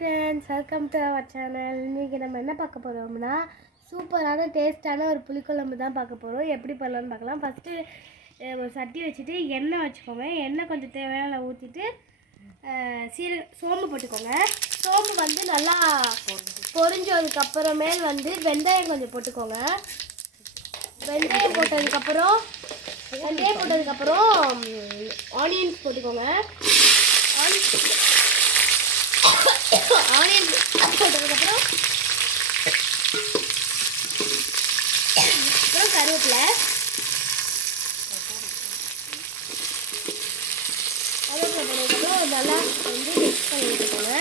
Friends, welcome to our channel. இன்றைக்கி நம்ம என்ன பார்க்க போகிறோம்னா சூப்பரான டேஸ்ட்டான ஒரு புளிக்குழம்பு தான் பார்க்க போகிறோம். எப்படி பண்ணலான்னு பார்க்கலாம். ஃபஸ்ட்டு ஒரு சட்டி வச்சுட்டு எண்ணெய் வச்சுக்கோங்க. எண்ணெய் கொஞ்சம் தேவையான ஊற்றிட்டு சோம்பு போட்டுக்கோங்க. சோம்பு வந்து நல்லா பொரிஞ்சதுக்கப்புறமேல் வந்து வெந்தயம் கொஞ்சம் போட்டுக்கோங்க. வெந்தயம் போட்டதுக்கப்புறம் ஆனியன்ஸ் போட்டுக்கோங்க. ஆனியன் போட்டதுக்கப்புறம் கருவேப்பிலை போட்டதுக்கப்புறம் நல்லா வந்து மிக்ஸ் பண்ணி விட்டுக்கோங்க.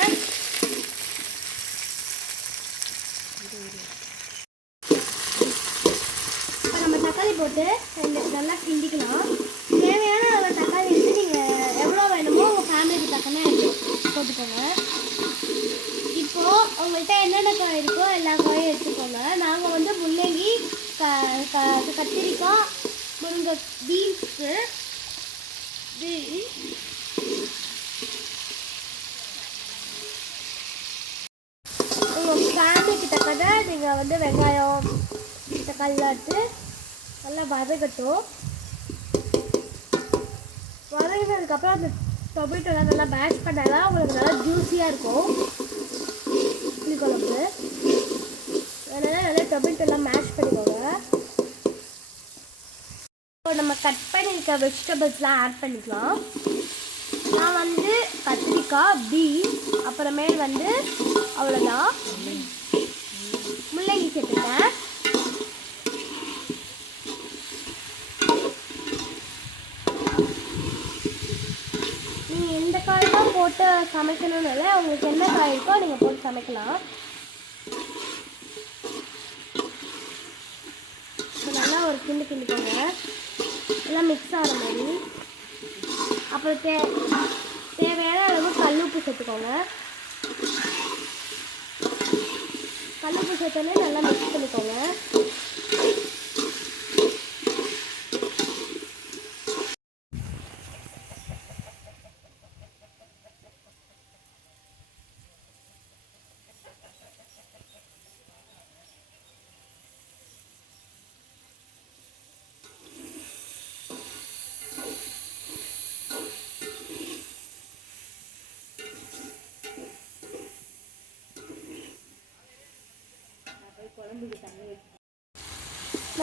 இப்போ நம்ம தக்காளி போட்டு நல்லா கிண்டிக்கலாம். தேவையான அளவு தக்காளி வந்து நீங்கள் எவ்வளோ வேணுமோ உங்கள் ஃபேமிலிக்கு தக்கன போட்டுக்கோங்க. இப்போது உங்கள்கிட்ட என்னென்ன காய் இருக்கோ எல்லா காயும் எடுத்துக்கோங்க. நாங்கள் வந்து முள்ளங்கி, கத்திரிக்காய், முருங்கை, பீன்ஸு, உங்கள் ஃபேமிலிக்கு தக்கன நீங்கள் வந்து வெங்காயம், தக்காளிலாம் எடுத்து நல்லா வதக்கட்டும். வதங்கினதுக்கப்புறம் அந்த டொமேட்டோலாம் நல்லா மேஷ் பண்ணாதான் உங்களுக்கு நல்லா ஜூஸியாக இருக்கும் புளிக்குழம்பு. அதனால் நல்லா டொமேட்டோலாம் மேஷ் பண்ணிக்கோங்க. இப்போ நம்ம கட் பண்ணியிருக்க வெஜிடபிள்ஸ்லாம் ஆட் பண்ணிக்கலாம். நான் வந்து கத்திரிக்காய், பீன்ஸ், அப்புறமேல் வந்து அவ்வளோதான் முள்ளங்கி சேர்த்துட்டேன். நீங்கள் எந்த காயெல்லாம் போட்டு சமைக்கணும்னு இல்லை, உங்களுக்கு என்ன காய் இருக்கோ நீங்கள் போட்டு சமைக்கலாம். நல்லா ஒரு கிண்டிக்கோங்க, எல்லாம் மிக்ஸ் ஆகிற மாதிரி. அப்புறம் தேவையான அளவு கல்லுப்பு சேர்த்துக்கோங்க. கல்லுப்பு சேர்த்தோன்னே நல்லா மிக்ஸ் பண்ணிக்கோங்க.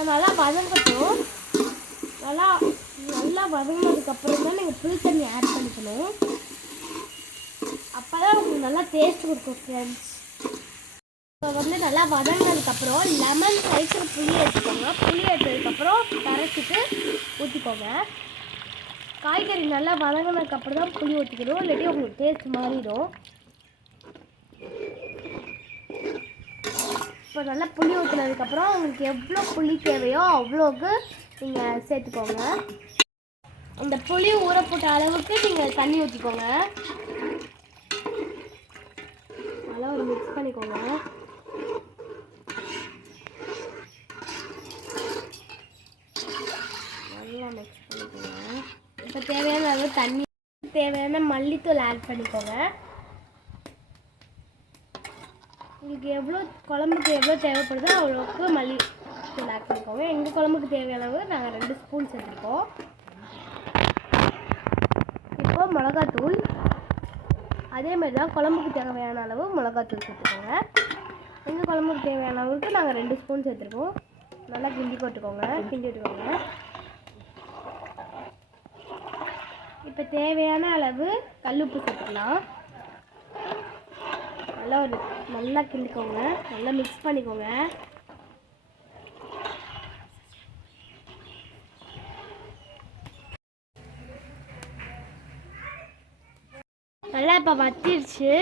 நல்லா வதங்கட்டும். நல்லா வதங்கினதுக்கப்புறம் தான் நீங்கள் புளி தண்ணி ஆட் பண்ணிக்கணும். அப்போ தான் உங்களுக்கு நல்லா டேஸ்ட் கொடுக்கும் ஃப்ரெண்ட்ஸ். இப்போ வந்து நல்லா வதங்கினதுக்கப்புறம் லெமன் சைஸில் புளி எடுத்துக்கோங்க. புளி எடுத்ததுக்கப்புறம் கரைச்சிட்டு ஊற்றிக்கோங்க. காய்கறி நல்லா வதங்கினதுக்கப்புறம் தான் புளி ஊற்றிக்கணும், இல்லாட்டி உங்களுக்கு டேஸ்ட் மாறிடும். இப்போ நல்லா புளி ஊற்றினதுக்கப்புறம் உங்களுக்கு எவ்வளோ புளி தேவையோ அவ்வளோக்கு நீங்கள் சேர்த்துக்கோங்க. அந்த புளி ஊற போட்ட அளவுக்கு நீங்கள் தண்ணி ஊற்றிக்கோங்க. நல்லா ஒரு மிக்ஸ் பண்ணிக்கோங்க. நல்லா மிக்ஸ் பண்ணிக்கோங்க. இப்போ தேவையான அளவு தண்ணி, தேவையான மல்லித்தூள் ஆட் பண்ணிக்கோங்க. உங்களுக்கு எவ்வளோ குழம்புக்கு எவ்வளோ தேவைப்படுதோ அவ்வளோக்கு மல்லித்தூள் ஆட் பண்ணிக்கோங்க. எங்கள் குழம்புக்கு தேவையான அளவு நாங்கள் 2 ஸ்பூன் சேர்த்துருக்கோம். இப்போது மிளகாத்தூள் அதேமாதிரி தான் குழம்புக்கு தேவையான அளவு மிளகாத்தூள் சேர்த்துக்கோங்க. எங்கள் குழம்புக்கு தேவையான அளவுக்கு நாங்கள் 2 ஸ்பூன் சேர்த்துருக்கோம். நல்லா கிண்டி விட்டுக்கோங்க. இப்போ தேவையான அளவு கல்லுப்பு சேர்த்துக்கலாம். நல்லா கிண்டிக்கோங்க, நல்லா மிக்ஸ் பண்ணிக்கோங்க. நல்லா இப்போ வத்திருச்சு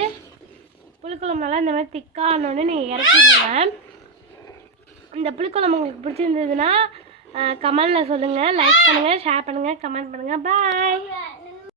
புளிக்குழம்பு. நல்லா இந்த மாதிரி திக்கானோடனே நீங்கள் இறக்கிடுங்க. இந்த புளிக்குழம்பு உங்களுக்கு பிடிச்சிருந்ததுன்னா கமெண்டில் சொல்லுங்கள். லைக் பண்ணுங்கள், ஷேர் பண்ணுங்கள், கமெண்ட் பண்ணுங்கள். பாய்.